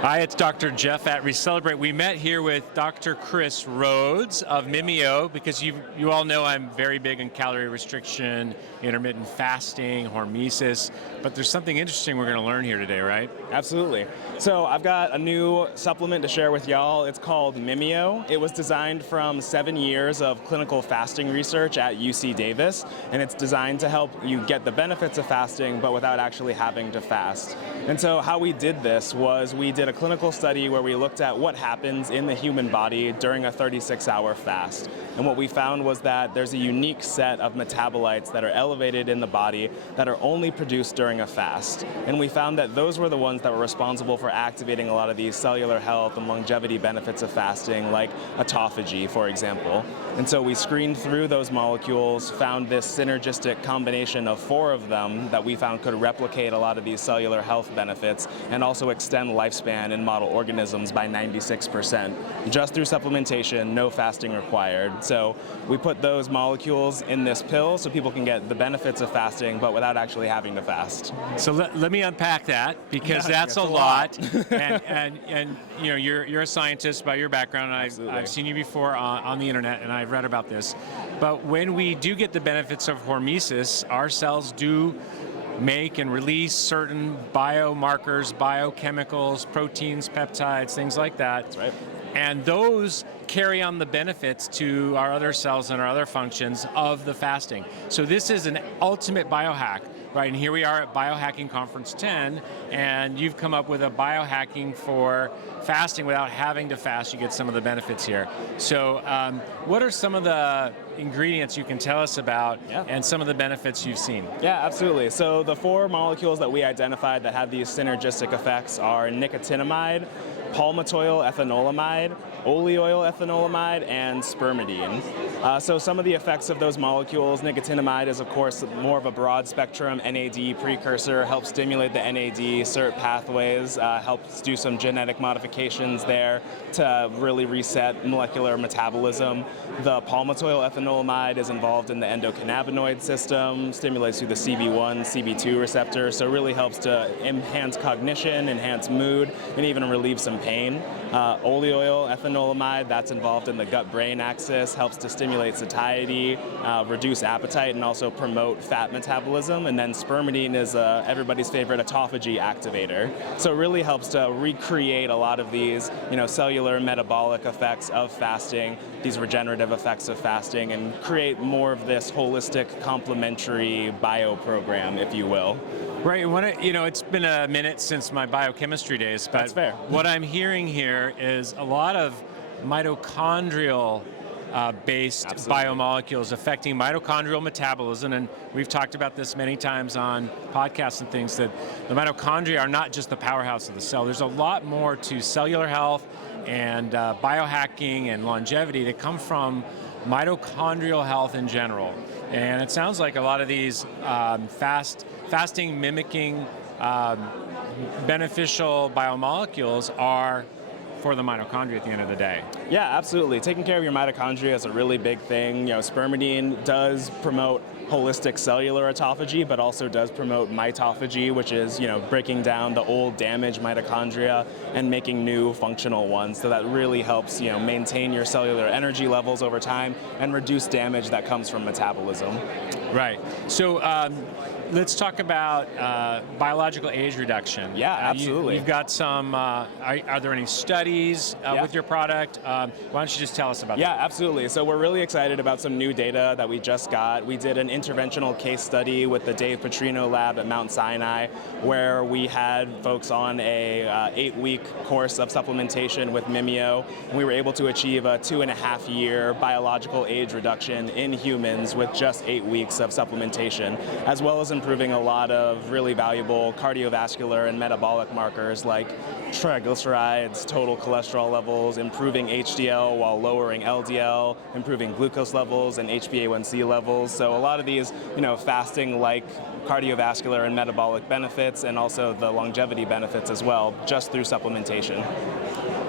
Hi, it's Dr. Jeff at ReCELLebrate. We met here with Dr. Chris Rhodes of Mimeo because you all know I'm very big on calorie restriction, intermittent fasting, hormesis, but there's something interesting we're going to learn here today, right? Absolutely. So I've got a new supplement to share with y'all. It's called Mimeo. It was designed from 7 years of clinical fasting research at UC Davis, and it's designed to help you get the benefits of fasting, but without actually having to fast. And so how we did this was we did a clinical study where we looked at what happens in the human body during a 36-hour fast. And what we found was that there's a unique set of metabolites that are elevated in the body that are only produced during a fast. And we found that those were the ones that were responsible for activating a lot of these cellular health and longevity benefits of fasting, like autophagy, for example. And so we screened through those molecules, found this synergistic combination of 4 of them that we found could replicate a lot of these cellular health benefits and also extend lifespan in model organisms by 96%, just through supplementation, no fasting required. So we put those molecules in this pill so people can get the benefits of fasting, but without actually having to fast. So let me unpack that, because that's a lot. and you know, you're a scientist by your background, and I've seen you before on the internet, and I've read about this. But when we do get the benefits of hormesis, our cells do make and release certain biomarkers, biochemicals, proteins, peptides, things like that. That's right. And those carry on the benefits to our other cells and our other functions of the fasting. So this is an ultimate biohack, right? And here we are at Biohacking Conference 10, and you've come up with a biohacking for fasting without having to fast. You get some of the benefits here. So what are some of the ingredients you can tell us about and some of the benefits you've seen? Yeah, absolutely. So the 4 molecules that we identified that have these synergistic effects are nicotinamide, palmitoyl ethanolamide, oleoyl ethanolamide, and spermidine. So some of the effects of those molecules, nicotinamide is of course more of a broad spectrum NAD precursor, helps stimulate the NAD SERT pathways, helps do some genetic modifications there to really reset molecular metabolism. The palmitoyl ethanolamide is involved in the endocannabinoid system, stimulates through the CB1, CB2 receptor, so really helps to enhance cognition, enhance mood, and even relieve some pain. Oleoyl ethanolamide, that's involved in the gut-brain axis, helps to stimulate satiety, reduce appetite, and also promote fat metabolism. And then spermidine is everybody's favorite autophagy activator. So it really helps to recreate a lot of these, cellular metabolic effects of fasting, these regenerative effects of fasting, and create more of this holistic complementary bio program, if you will. Right, it's been a minute since my biochemistry days, but that's fair. What I'm hearing here is a lot of mitochondrial based biomolecules affecting mitochondrial metabolism, and we've talked about this many times on podcasts and things, that the mitochondria are not just the powerhouse of the cell. There's a lot more to cellular health and biohacking and longevity that come from mitochondrial health in general. And it sounds like a lot of these fasting mimicking beneficial biomolecules are for the mitochondria at the end of the day. Yeah, absolutely. Taking care of your mitochondria is a really big thing. Spermidine does promote holistic cellular autophagy, but also does promote mitophagy, which is, breaking down the old damaged mitochondria and making new functional ones. So that really helps, maintain your cellular energy levels over time and reduce damage that comes from metabolism. Right. So let's talk about biological age reduction. Yeah, absolutely. You've got some, are there any studies with your product? Why don't you just tell us about that? Yeah, absolutely. So we're really excited about some new data that we just got. We did an interventional case study with the Dave Petrino lab at Mount Sinai, where we had folks on a 8-week course of supplementation with Mimeo, and we were able to achieve a 2.5-year biological age reduction in humans with just 8 weeks of supplementation, as well as improving a lot of really valuable cardiovascular and metabolic markers like triglycerides, total cholesterol levels, improving HDL while lowering LDL, improving glucose levels and HbA1c levels. So a lot of these, fasting-like cardiovascular and metabolic benefits, and also the longevity benefits as well, just through supplementation.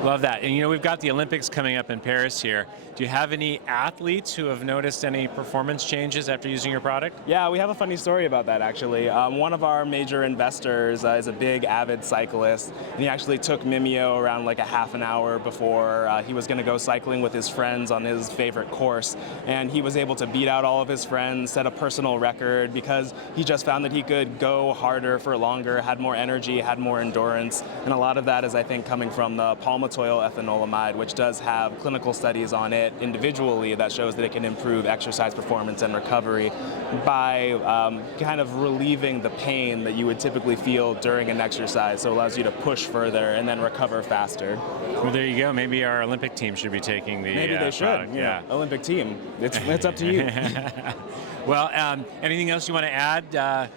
Love that. And we've got the Olympics coming up in Paris here. Do you have any athletes who have noticed any performance changes after using your product? Yeah, we have a funny story about that, actually. One of our major investors is a big avid cyclist, and he actually took Mimeo around like a half an hour before he was going to go cycling with his friends on his favorite course, and he was able to beat out all of his friends, set a personal record, because he just found that he could go harder for longer, had more energy, had more endurance, and a lot of that is, I think, coming from the palmitoyl ethanolamide, which does have clinical studies on it individually that shows that it can improve exercise performance and recovery by kind of relieving the pain that you would typically feel during an exercise. So it allows you to push further and then recover faster. Well, there you go. Maybe our Olympic team should be taking the Maybe they should. product. Yeah. Olympic team. It's up to you. Well, anything else you want to add?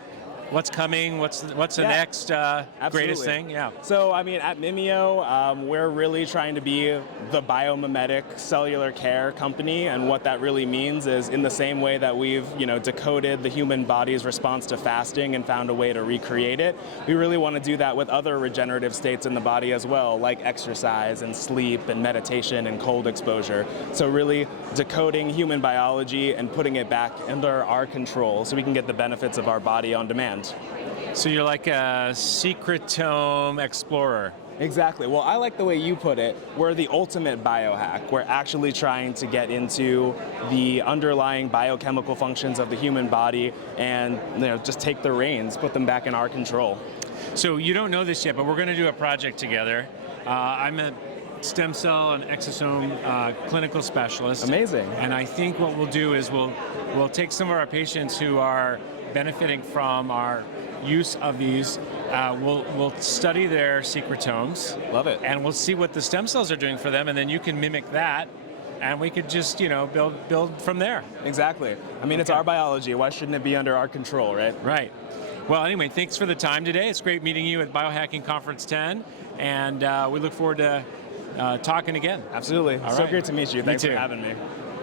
What's coming? What's the next greatest thing? Yeah. So, I mean, at Mimeo, we're really trying to be the biomimetic cellular care company, and what that really means is, in the same way that we've, decoded the human body's response to fasting and found a way to recreate it, we really want to do that with other regenerative states in the body as well, like exercise and sleep and meditation and cold exposure. So really decoding human biology and putting it back under our control so we can get the benefits of our body on demand. So you're like a secretome explorer. Exactly. Well, I like the way you put it. We're the ultimate biohack. We're actually trying to get into the underlying biochemical functions of the human body and just take the reins, put them back in our control. So you don't know this yet, but we're going to do a project together. I'm a stem cell and exosome clinical specialist. Amazing. And I think what we'll do is we'll take some of our patients who are benefiting from our use of these. We'll study their secretomes. Love it. And we'll see what the stem cells are doing for them, and then you can mimic that, and we could just build from there. Exactly. I mean, It's our biology. Why shouldn't it be under our control, right? Right. Well, anyway, thanks for the time today. It's great meeting you at Biohacking Conference 10, and we look forward to talking again. Absolutely. All So right. great to meet you. Thanks too. for having me.